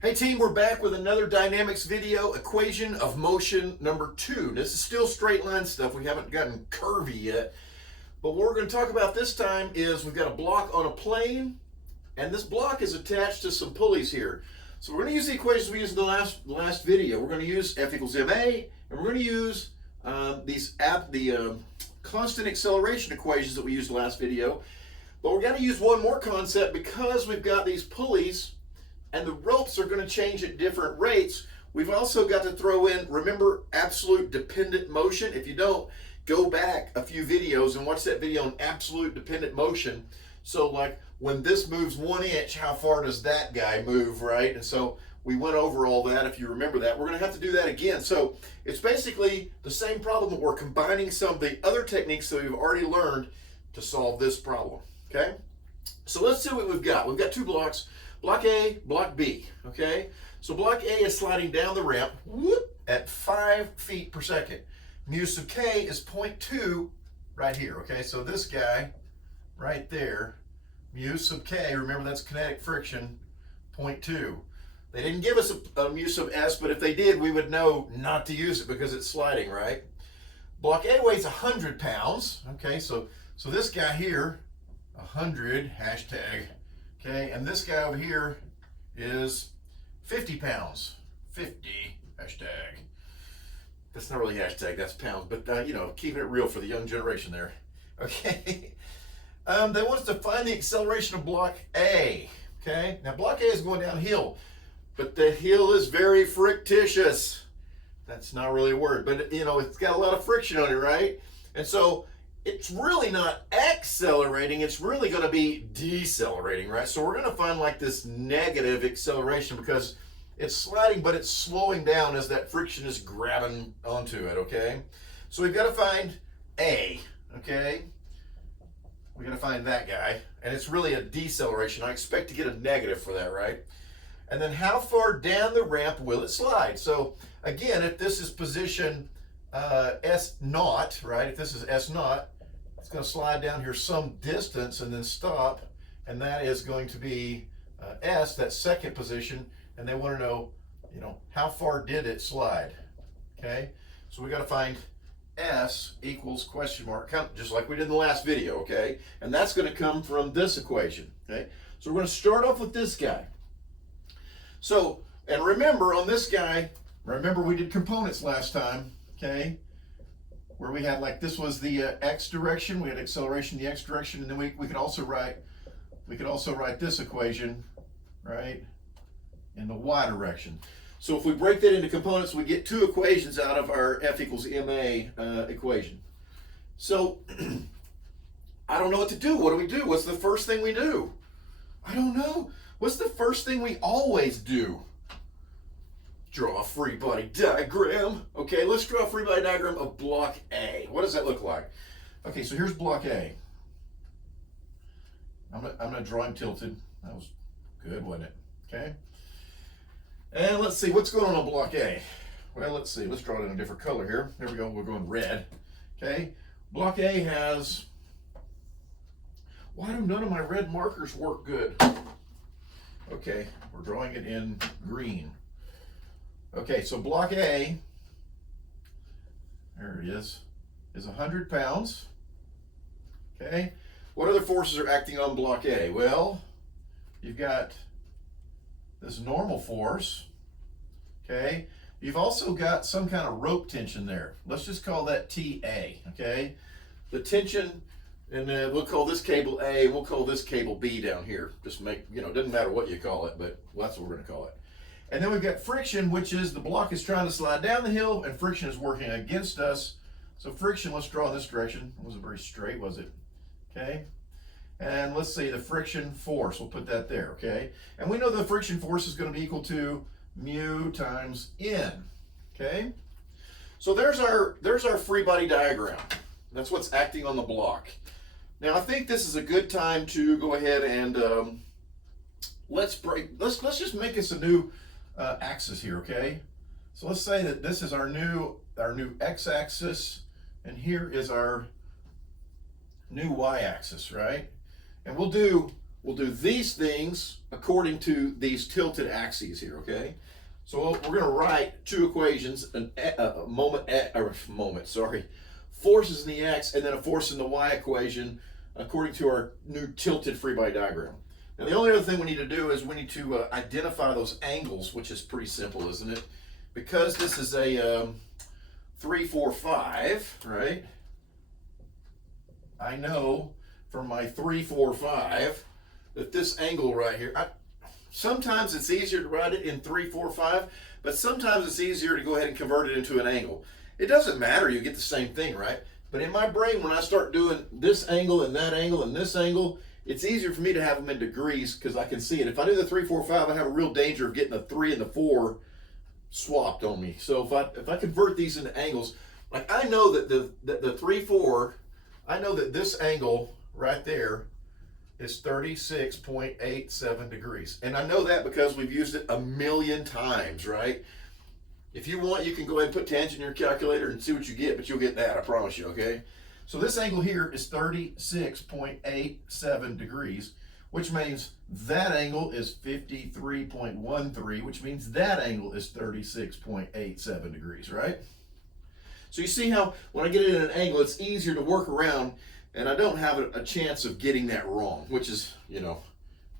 Hey team, we're back with another dynamics video, equation of motion number 2. This is still straight line stuff. We haven't gotten curvy yet. But what we're going to talk about this time is we've got a block on a plane, and this block is attached to some pulleys here. So we're going to use the equations we used in the last video. We're going to use F equals ma, and we're going to use the constant acceleration equations that we used in the last video. But we're going to use one more concept because we've got these pulleys and the ropes are going to change at different rates. We've also got to throw in, remember, absolute dependent motion. If you don't, go back a few videos and watch that video on absolute dependent motion. So like when this moves 1 inch, how far does that guy move, right? And so we went over all that, if you remember that. We're going to have to do that again. So it's basically the same problem, but we're combining some of the other techniques that we've already learned to solve this problem, okay? So let's see what we've got. We've got two blocks. Block A, block B, okay? So block A is sliding down the ramp at 5 feet per second. Mu sub K is 0.2 right here, okay? So this guy right there, mu sub K, remember that's kinetic friction, 0.2. They didn't give us a mu sub S, but if they did, we would know not to use it because it's sliding, right? Block A weighs 100 pounds, okay? So this guy here, 100, hashtag, okay, and this guy over here is 50 pounds. 50, hashtag. That's not really hashtag, that's pounds, but you know, keeping it real for the young generation there. Okay. They want us to find the acceleration of block A. Okay. Now block A is going downhill, but the hill is very frictitious. That's not really a word, but you know, it's got a lot of friction on it, right? And so it's really not accelerating, it's really going to be decelerating, right? So we're going to find like this negative acceleration because it's sliding, but it's slowing down as that friction is grabbing onto it, okay? So we've got to find A, okay? We got to find that guy, and it's really a deceleration. I expect to get a negative for that, right? And then how far down the ramp will it slide? So again, if this is position S naught, right? If this is S naught, it's going to slide down here some distance and then stop, and that is going to be S, that second position, and they want to know, you know, how far did it slide? Okay, so we got to find S equals question mark, just like we did in the last video, okay? And that's going to come from this equation, okay? So we're going to start off with this guy. So, and remember on this guy, remember we did components last time, okay? Where we had like, this was the X direction, we had acceleration in the X direction, and then we could also write this equation, right, in the Y direction. So if we break that into components, we get two equations out of our F equals ma equation. So I don't know what to do. What do we do? What's the first thing we do? I don't know. What's the first thing we always do? Draw a free body diagram. Okay, let's draw a free body diagram of block A. What does that look like? Okay, so here's block A. I'm not drawing tilted. That was good, wasn't it? Okay. And let's see what's going on block A. Well, let's see. Let's draw it in a different color here. There we go. We're going red. Okay. Block A has. Why do none of my red markers work good? Okay, we're drawing it in green. Okay, so block A, there it is 100 pounds. Okay, what other forces are acting on block A? Well, you've got this normal force, okay? You've also got some kind of rope tension there. Let's just call that TA, okay? The tension, and we'll call this cable A, and we'll call this cable B down here. Just make, you know, doesn't matter what you call it, but that's what we're gonna call it. And then we've got friction, which is the block is trying to slide down the hill and friction is working against us. So friction, let's draw in this direction. It wasn't very straight, was it? Okay. And let's see the friction force, we'll put that there, okay? And we know the friction force is going to be equal to mu times N, okay? So there's our free body diagram. That's what's acting on the block. Now I think this is a good time to go ahead and let's just make us a new axis here, okay? So let's say that this is our new x-axis, and here is our new y-axis, right? And we'll do we'll do these things according to these tilted axes here, okay? So we're going to write two equations, forces in the x and then a force in the y equation according to our new tilted free body diagram. Now the only other thing we need to do is we need to identify those angles, which is pretty simple, isn't it? Because this is a 3, 4, 5, right? I know from my 3, 4, 5 that this angle right here, sometimes it's easier to write it in 3, 4, 5, but sometimes it's easier to go ahead and convert it into an angle. It doesn't matter, you get the same thing, right? But in my brain, when I start doing this angle and that angle and this angle, it's easier for me to have them in degrees because I can see it. If I do the 3, 4, 5, I have a real danger of getting the 3 and the 4 swapped on me. So if I convert these into angles, like I know that the 3, 4, I know that this angle right there is 36.87 degrees. And I know that because we've used it a million times, right? If you want, you can go ahead and put tangent in your calculator and see what you get, but you'll get that, I promise you, okay? So this angle here is 36.87 degrees, which means that angle is 53.13, which means that angle is 36.87 degrees, right? So you see how when I get it at an angle, it's easier to work around, and I don't have a chance of getting that wrong, which is, you know,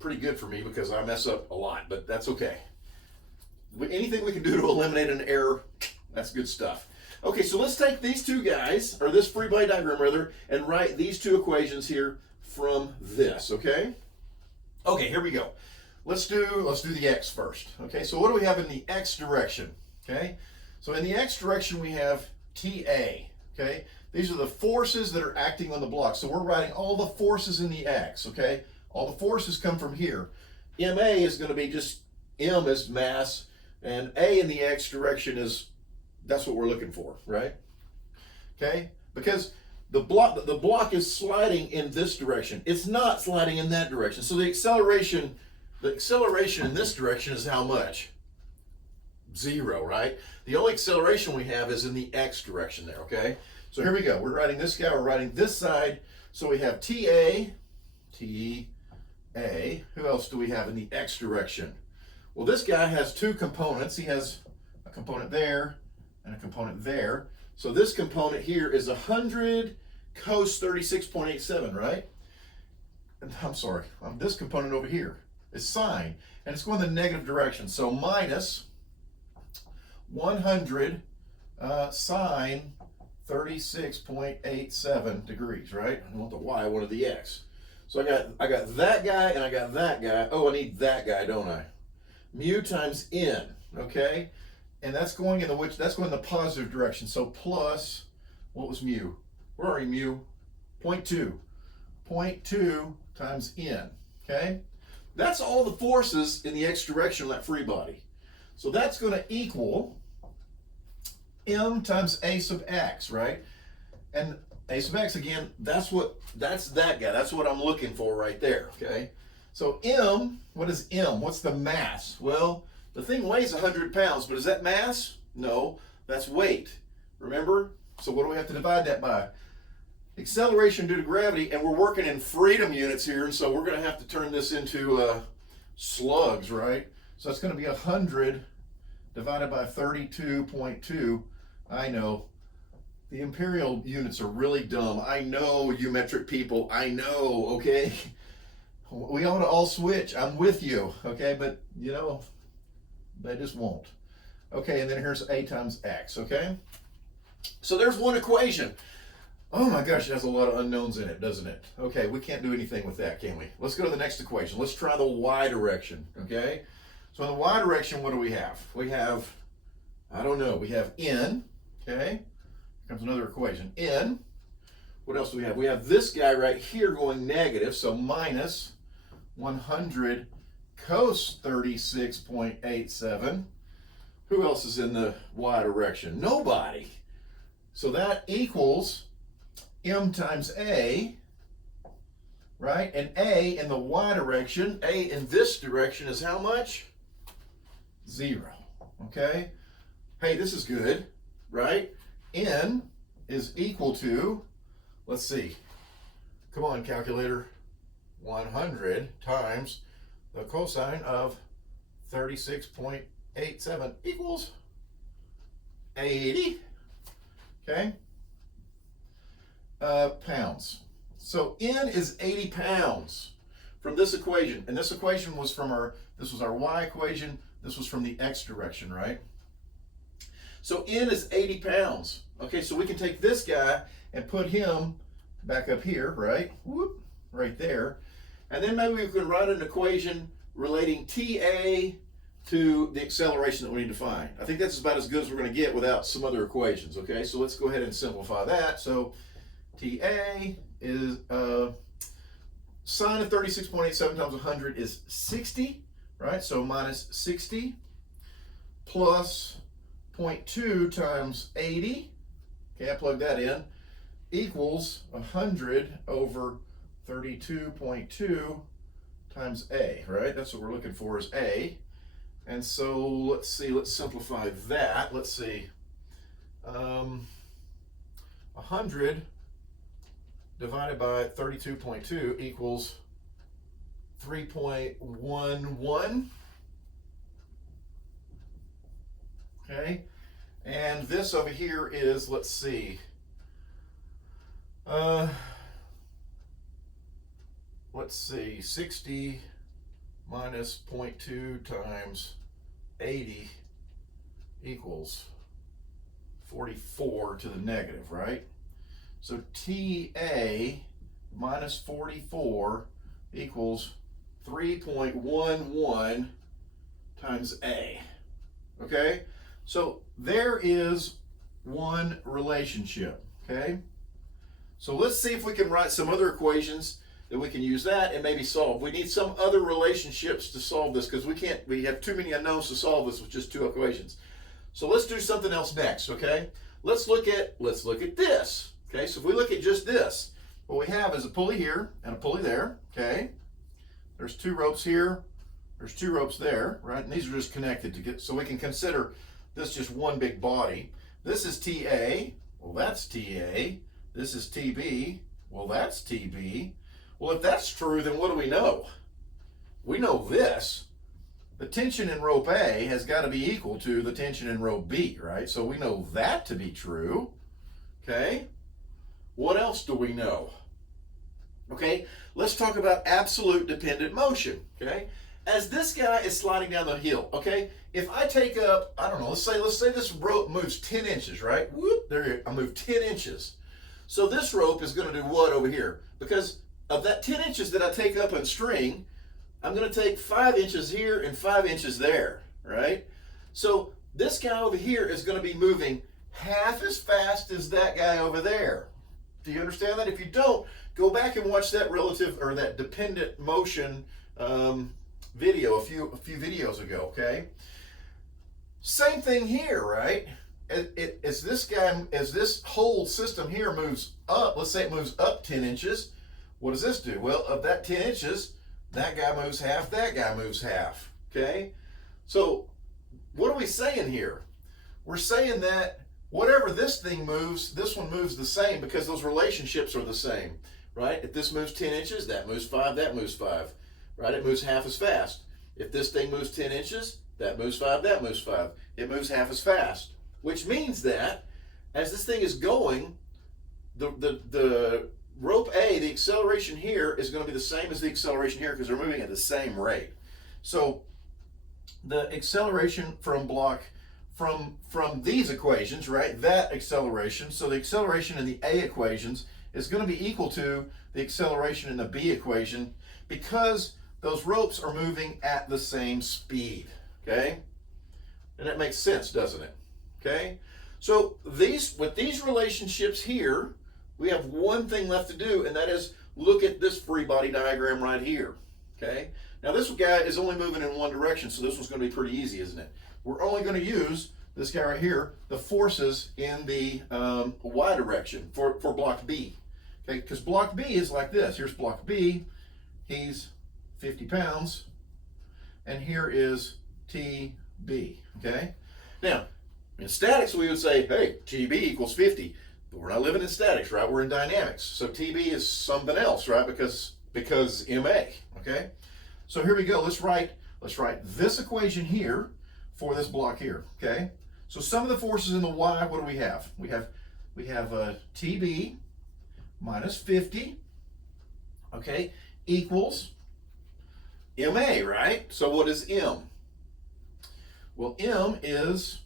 pretty good for me because I mess up a lot, but that's okay. Anything we can do to eliminate an error, that's good stuff. Okay, so let's take these two guys, or this free body diagram rather, and write these two equations here from this, okay? Okay, here we go. Let's do the x first. Okay, so what do we have in the x direction? Okay, so in the x direction we have TA, okay? These are the forces that are acting on the block. So we're writing all the forces in the x, okay? All the forces come from here. MA is going to be just M is mass, and A in the x direction is, that's what we're looking for, right? Okay, because the block is sliding in this direction. It's not sliding in that direction. So the acceleration in this direction is how much? 0, right? The only acceleration we have is in the x direction there, okay? So here we go. We're writing this guy, we're writing this side. So we have TA. Who else do we have in the x direction? Well, this guy has two components. He has a component there and a component there. So this component here is 100 cos 36.87, right? And I'm sorry, this component over here is sine, and it's going the negative direction. So minus 100 sine 36.87 degrees, right? I want the y, I wanted the x. So I got that guy and I got that guy. Oh, I need that guy, don't I? Mu times n, okay? And that's going in the positive direction. So plus, what was mu? Where are you, mu? 0.2. 0.2 times n, okay? That's all the forces in the x direction of that free body. So that's going to equal m times a sub x, right? And a sub x, again, that's that guy. That's what I'm looking for right there, okay? So m, what is m? What's the mass? Well, the thing weighs 100 pounds, but is that mass? No, that's weight. Remember? So what do we have to divide that by? Acceleration due to gravity, and we're working in freedom units here, and so we're going to have to turn this into slugs, right? So it's going to be 100 divided by 32.2. I know. The imperial units are really dumb. I know, you metric people. I know, okay? We ought to all switch. I'm with you, okay? But, you know, they just won't. Okay, and then here's a times x, okay? So there's one equation. Oh my gosh, it has a lot of unknowns in it, doesn't it? Okay, we can't do anything with that, can we? Let's go to the next equation. Let's try the y direction, okay? So in the y direction, what do we have? We have, I don't know, we have n, okay? Here comes another equation, n. What else do we have? We have this guy right here going negative, so minus 100 cos 36.87. Who else is in the y direction? Nobody. So that equals m times a, right? And a in the y direction, a in this direction is how much? 0, okay? Hey, this is good, right? N is equal to, let's see, come on calculator, 100 times the cosine of 36.87 equals 80, okay, pounds. So N is 80 pounds from this equation. And this equation was from this was our Y equation. This was from the X direction, right? So N is 80 pounds. Okay, so we can take this guy and put him back up here, right? Whoop, right there. And then maybe we can write an equation relating TA to the acceleration that we need to find. I think that's about as good as we're going to get without some other equations, okay? So let's go ahead and simplify that. So TA is sine of 36.87 times 100 is 60, right? So minus 60 plus 0.2 times 80, okay, I plug that in, equals 100 over 32.2 times A, right? That's what we're looking for is A. And so let's see, let's simplify that. Let's see, 100 divided by 32.2 equals 3.11. Okay, and this over here is, let's see, let's see, 60 minus 0.2 times 80 equals 44 to the negative, right? So TA minus 44 equals 3.11 times A, okay? So there is one relationship, okay? So let's see if we can write some other equations that we can use that and maybe solve. We need some other relationships to solve this because we have too many unknowns to solve this with just two equations. So let's do something else next, okay? Let's look at this. Okay, so if we look at just this, what we have is a pulley here and a pulley there, okay? There's two ropes here, there's two ropes there, right? And these are just connected to get, so we can consider this just one big body. This is TA, well that's TA. This is TB, well that's TB. Well, if that's true, then what do we know? We know this. The tension in rope A has got to be equal to the tension in rope B, right? So we know that to be true, okay? What else do we know? Okay, let's talk about absolute dependent motion, okay? As this guy is sliding down the hill, okay, if I take up, I don't know, let's say this rope moves 10 inches, right? Whoop, there, I move 10 inches. So this rope is going to do what over here? Because of that 10 inches that I take up in string, I'm going to take 5 inches here and 5 inches there, right? So this guy over here is going to be moving half as fast as that guy over there. Do you understand that? If you don't, go back and watch that relative or that dependent motion video a few videos ago, okay? Same thing here, right? As this whole system here moves up, let's say it moves up 10 inches, what does this do? Well, of that 10 inches, that guy moves half, that guy moves half, okay? So what are we saying here? We're saying that whatever this thing moves, this one moves the same because those relationships are the same, right? If this moves 10 inches, that moves 5, that moves 5, right? It moves half as fast. If this thing moves 10 inches, that moves 5, that moves 5. It moves half as fast, which means that as this thing is going, the rope A, the acceleration here is going to be the same as the acceleration here because they're moving at the same rate. So the acceleration from these equations, right, that acceleration, so the acceleration in the A equations is going to be equal to the acceleration in the B equation because those ropes are moving at the same speed, okay? And that makes sense, doesn't it? Okay? So with these relationships here, we have one thing left to do, and that is look at this free body diagram right here, okay? Now this guy is only moving in one direction, so this one's going to be pretty easy, isn't it? We're only going to use this guy right here, the forces in the Y direction for block B, okay? Because block B is like this. Here's block B. He's 50 pounds, and here is TB, okay? Now, in statics, we would say, hey, TB equals 50. But we're not living in statics, right? We're in dynamics. So TB is something else, right? Because because MA, okay? So here we go. Let's write this equation here for this block here, okay? So some of the forces in the Y, what do we have? We have TB minus 50, okay, equals MA, right? So what is M? Well, M is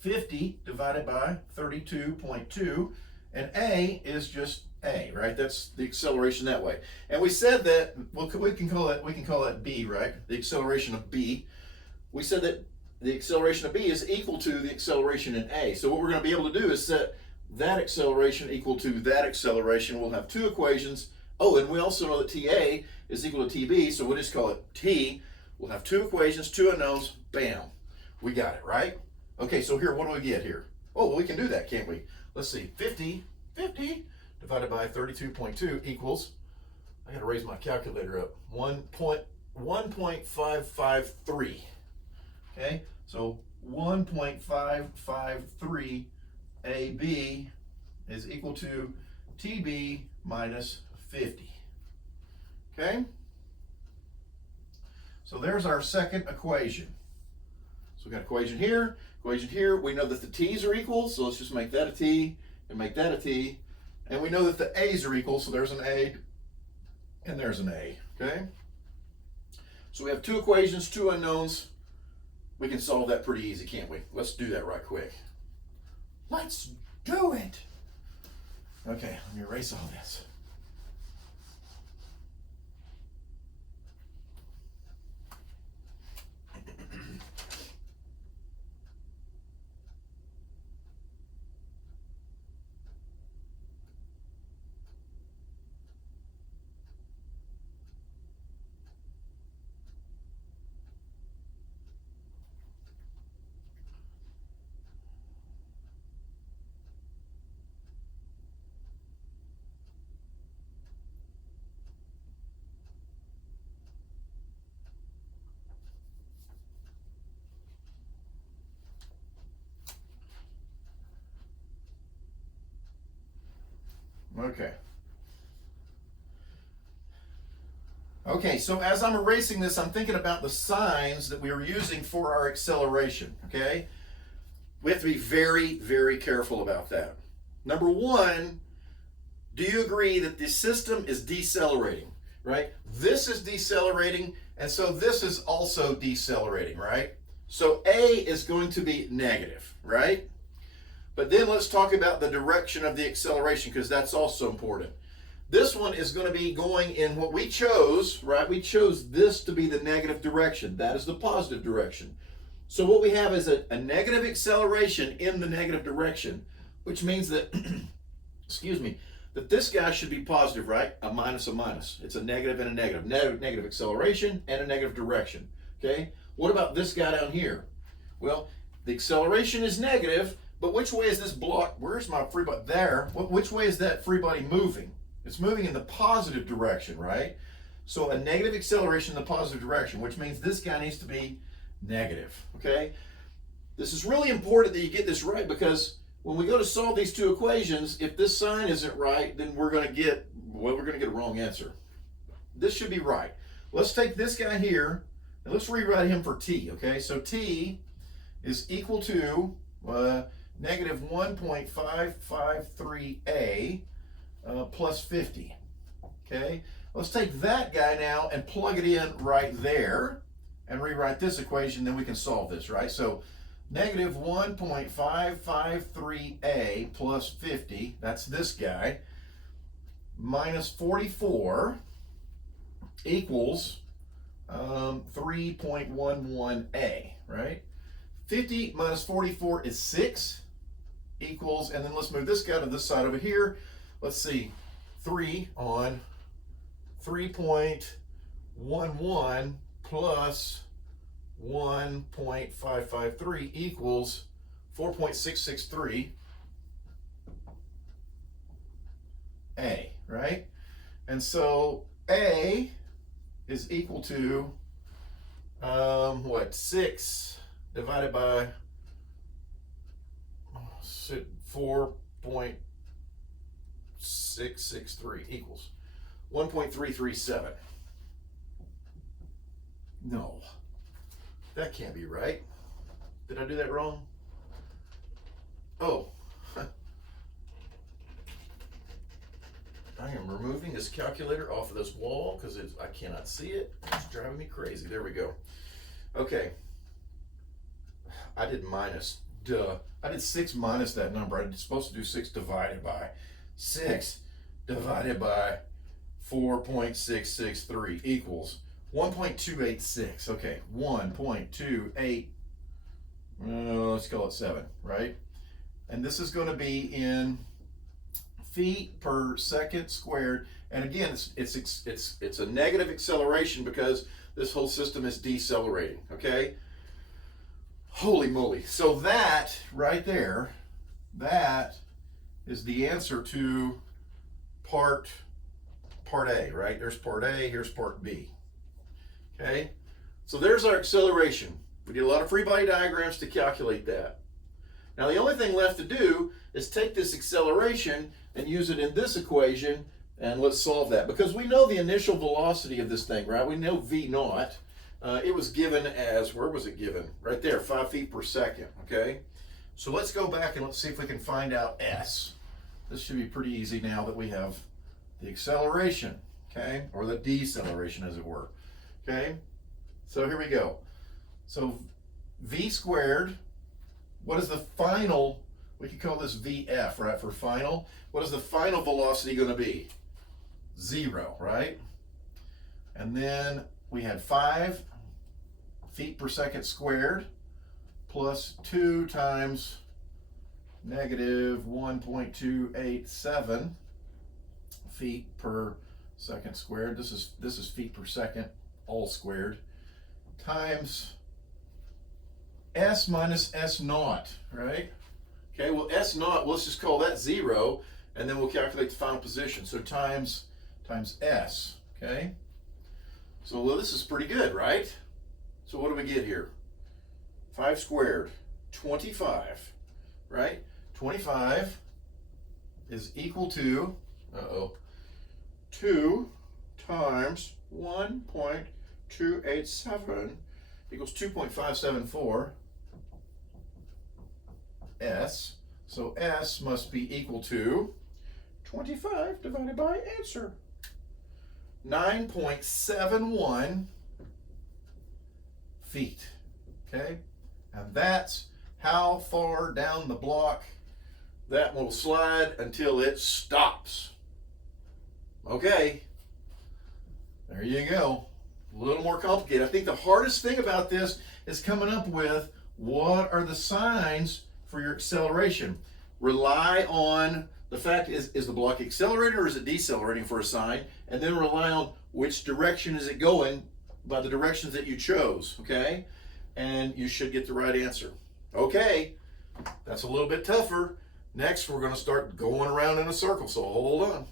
50 divided by 32.2, and A is just A, right? That's the acceleration that way. And we said that, well, we can call that B, right? The acceleration of B. We said that the acceleration of B is equal to the acceleration in A. So what we're going to be able to do is set that acceleration equal to that acceleration. We'll have two equations. Oh, and we also know that TA is equal to TB, so we'll just call it T. We'll have two equations, two unknowns, bam. We got it, right? Okay, so here, what do we get here? Oh, well, we can do that, can't we? Let's see, 50 divided by 32.2 equals, I gotta raise my calculator up, 1.553. Okay, so 1.553 AB is equal to TB minus 50. Okay? So there's our second equation. So we got equation here. We know that the T's are equal, so let's just make that a T and make that a T. And we know that the A's are equal, so there's an A and there's an A, okay? So we have two equations, two unknowns. We can solve that pretty easy, can't we? Let's do that right quick. Let's do it. Okay, let me erase all this. Okay, so as I'm erasing this, I'm thinking about the signs that we were using for our acceleration, okay? We have to be very, very careful about that. Number one, do you agree that the system is decelerating, right? This is decelerating, and so this is also decelerating, right? So A is going to be negative, right? But then let's talk about the direction of the acceleration, because that's also important. This one is going to be going in what we chose, right? We chose this to be the negative direction. That is the positive direction. So what we have is a negative acceleration in the negative direction, which means that, excuse me, that this guy should be positive, right? A minus. It's a negative and a negative. Negative acceleration and a negative direction, okay? What about this guy down here? Well, the acceleration is negative, but which way is this block? Where's my free body? There. Which way is that free body moving? It's moving in the positive direction, right? So a negative acceleration in the positive direction, which means this guy needs to be negative, okay? This is really important that you get this right, because when we go to solve these two equations, if this sign isn't right, then we're going to get a wrong answer. This should be right. Let's take this guy here, and let's rewrite him for T, okay? So T is equal to negative 1.553A plus 50, okay? Let's take that guy now and plug it in right there and rewrite this equation, then we can solve this, right? So negative 1.553A plus 50, that's this guy, minus 44 equals 3.11A, right? 50 minus 44 is 6 equals, and then let's move this guy to this side over here. Let's see, 3 on 3.11 plus 1.553 equals 4.663 A, right? And so A is equal to, 6 divided by 4.663 equals 1.337. No, that can't be right. Did I do that wrong? Oh, I am removing this calculator off of this wall because I cannot see it. It's driving me crazy. There we go. Okay. I did minus. Duh. I did 6 minus that number. I'm supposed to do 6 divided by. 6 divided by 4.663 equals 1.286. Okay, 1.28. Let's call it 7, right? And this is going to be in feet per second squared. And again, it's a negative acceleration because this whole system is decelerating. Okay. Holy moly! So that right there, that is the answer to part A. Right? There's part A. Here's part B. Okay. So there's our acceleration. We did a lot of free body diagrams to calculate that. Now the only thing left to do is take this acceleration and use it in this equation, and let's solve that. Because we know the initial velocity of this thing, right? We know v naught. It was given as, where was it given? Right there, 5 feet per second, okay? So let's go back and let's see if we can find out s. This should be pretty easy now that we have the acceleration, okay? Or the deceleration, as it were, okay? So here we go. So v squared, what is the final, we could call this vf, right, for final. What is the final velocity going to be? 0, right? And then we had 5 feet per second squared plus 2 times negative 1.287 feet per second squared. This is feet per second all squared times s minus s naught, right? Okay, well s naught, let's just call that 0, and then we'll calculate the final position. So times s, okay? So well, this is pretty good, right? So what do we get here? 5 squared, 25, right? 25 is equal to, 2 times 1.287 equals 2.574 s. So s must be equal to 25 divided by answer. 9.71 feet, okay? And that's how far down the block that will slide until it stops. Okay, there you go. A little more complicated. I think the hardest thing about this is coming up with what are the signs for your acceleration. Rely on the fact, is the block accelerating or is it decelerating for a sign? And then rely on which direction is it going by the directions that you chose, okay? And you should get the right answer. Okay, that's a little bit tougher. Next, we're going to start going around in a circle, so hold on.